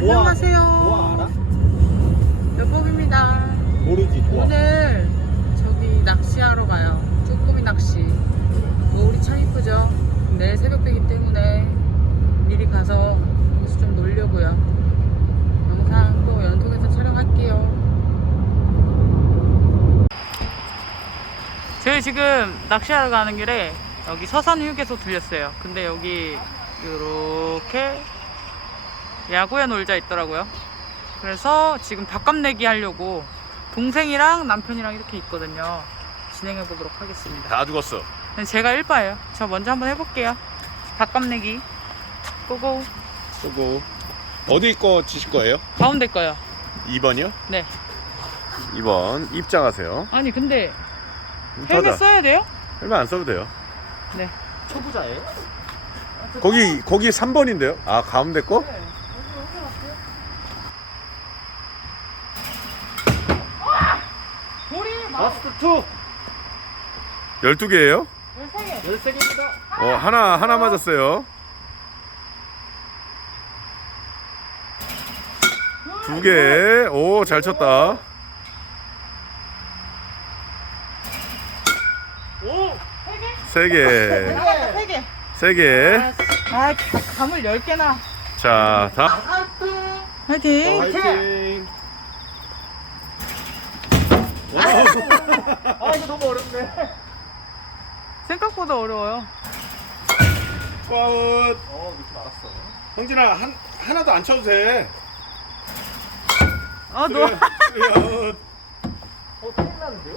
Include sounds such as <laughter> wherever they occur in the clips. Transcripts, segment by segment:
안녕하세요. 도화 알아? 여복입니다. 모르지 도화. 오늘 저기 낚시하러 가요. 쭈꾸미 낚시. 노을이 참 이쁘죠? 내일 새벽배기 때문에 미리 가서 거기서 좀 놀려고요. 영상 또 연속해서 촬영할게요. 저희 지금 낚시하러 가는 길에 여기 서산 휴게소 들렸어요. 근데 여기 이렇게 야구에 놀자 있더라고요. 그래서 지금 밥값 내기 하려고 동생이랑 남편이랑 이렇게 있거든요. 진행해 보도록 하겠습니다. 다 죽었어. 제가 1바예요. 저 먼저 한번 해볼게요. 밥값 내기. 고고. 쏘고. 어디 거 치실 거예요? 가운데 거요. 2번이요? 네. 2번 입장하세요. 아니 근데 헬멧 써야 돼요? 헬멧 안 써도 돼요. 네. 초보자예요? 거기 거기 3번인데요? 아 가운데 거? 돌이 2 12개예요? 13개. 13개입니다. 어 하나 하나 맞았어요. 두 개. 오 잘 쳤다. 오! 세 개. 나갔다 3개. 세 개. 아, 감을 10개나. 자, 다. 화이팅. 화이팅. 아 이거 너무 어렵네. 생각보다 어려워요. 투아웃. 어 밑에 말았어. 형진아 한 하나도 안 쳐도 돼. 아, 너. 어 큰일 나는데요?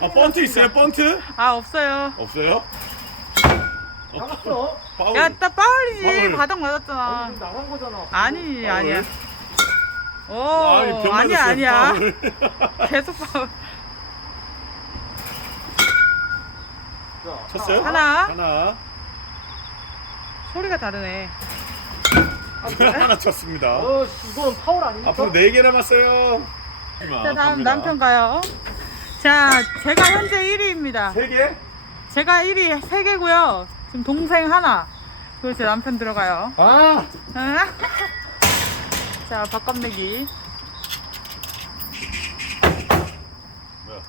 아 번트 있어요? 번트? 아, 없어요. 없어요? 나갔어. 파울. 야, 나 파울이지. 파울. 바닥 아니 맞았잖아. 지금 나간 거잖아. 아니, 파울. 아니야. 아, 오, 병 아니야, 맞았어요, 아니야. 파울. <laughs> 계속 파울. 자, 쳤어요? 하나. 하나. 소리가 다르네. <laughs> 하나 쳤습니다. 어 이건 파울 아닙니까? 앞으로 네 개 남았어요. 자, 다음 남편 가요. 자, 제가 현재 1위입니다. 세 개? 제가 1위 3개고요. 지금 동생 하나. 그리고 제 남편 들어가요. 아! 자, 밥값 내기. 뭐야?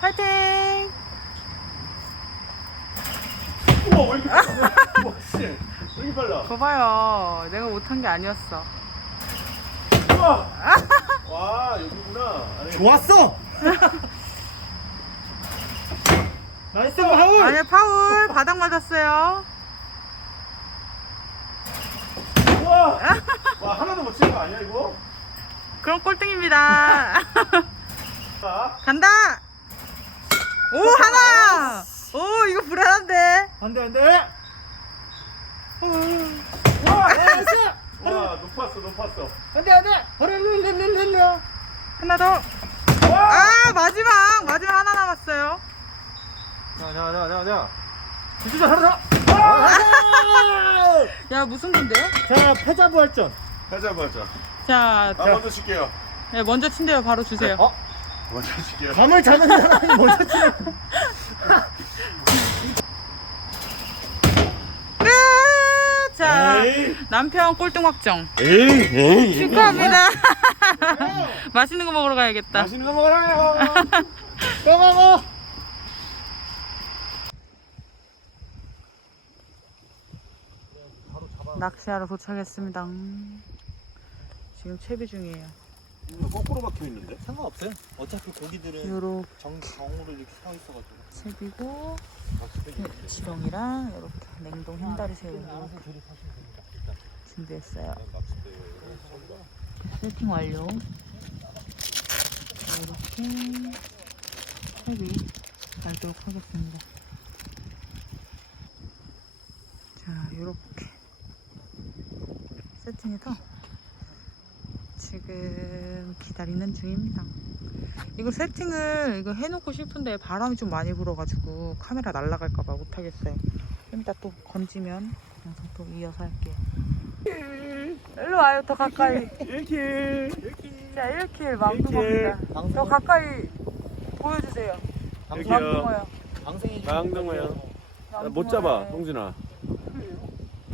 파이팅! 우와 왜 이렇게 빨라? 우와 씨. 왜 이렇게 빨라? 거 봐요. 내가 못한 게 아니었어. 우와. 와 여기구나. 좋았어. <laughs> 나이스 파울. 아니야, 파울. 바닥 맞았어요. 우와. 와 하나도 못 치는 거 아니야 이거? 그럼 꼴등입니다. <laughs> 자. 간다! 오, 하나! 오, 이거 불안한데? 안돼 안돼. 우와. 나이스. 와 높았어 높았어. 안돼 안돼. 하나 더. 와. 아, 마지막! 마지막 하나 남았어요. 자자자자자. 주주자 하나 더. 아! 야, 무슨 건데요? 자 패자부활전. 가자 보자. 자, 아 먼저 칠게요. 네, 먼저 친대요. 바로 주세요. 어? 먼저 칠게요. 감을 잡는 사람이 먼저 치는. 끝! 자, 에이. 남편 꼴등 확정. 에이 에이. 축하합니다. <laughs> 맛있는 거 먹으러 가야겠다. 맛있는 거 먹어라요. <laughs> 또 먹어. 낚시하러 도착했습니다. 지금 채비 중이에요. 거꾸로 박혀 있는데? 상관없어요. 어차피 고기들은 요렇게 정 정으로 이렇게 서 있어가지고. 채비고 지렁이랑 이렇게 냉동 흰다리 새우 이렇게 준비했어요. 세팅 완료. 자, 이렇게 채비 달도록 하겠습니다. 자, 이렇게 세팅해서 지금 기다리는 중입니다. 이거 세팅을 이거 해놓고 싶은데 바람이 좀 많이 불어가지고 카메라 날아갈까봐 못하겠어요. 좀 이따 또 건지면 영상 또 이어서 할게요. 일로 와요, 더 가까이. 1킬. 자, 1킬 망둥어입니다. 더 가까이 보여주세요. 망둥어요. 방생이 망둥어요. 못 잡아, 동진아.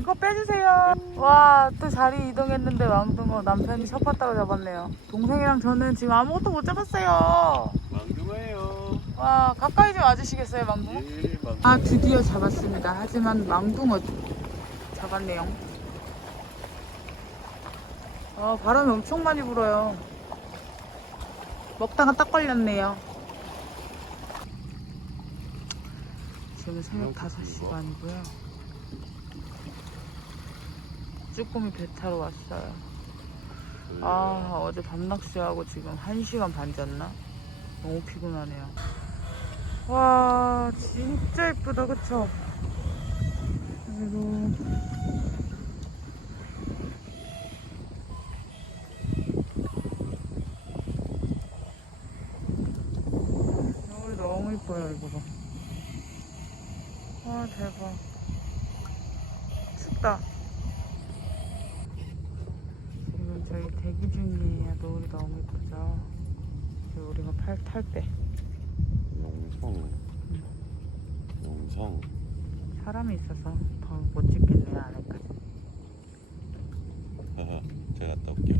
이거 빼주세요. 와, 또 자리 이동했는데 왕둥어 남편이 섭았다고 잡았네요. 동생이랑 저는 지금 아무것도 못 잡았어요. 망둥어예요. 와, 가까이 좀 와주시겠어요, 왕둥어? 예, 망. 아, 드디어 잡았습니다. 하지만 망둥어 잡았네요. 아, 바람이 엄청 많이 불어요. 먹다가 딱 걸렸네요. 지금 새벽 5시 반이고요. 쭈꾸미 배 타러 왔어요. 아, 어제 밤낚시하고 지금 1시간 반 잤나? 너무 피곤하네요. 와, 진짜 예쁘다, 그쵸? 그리고 여기 너무 예뻐요, 이거 봐. 와, 대박. 춥다. 겨울이 너무 이쁘죠? 우리가 팔 탈 때. 영상. 응. 음. 영상. 사람이 있어서 더 못 찍겠네요 안에까지. 제가 갔다 올게요.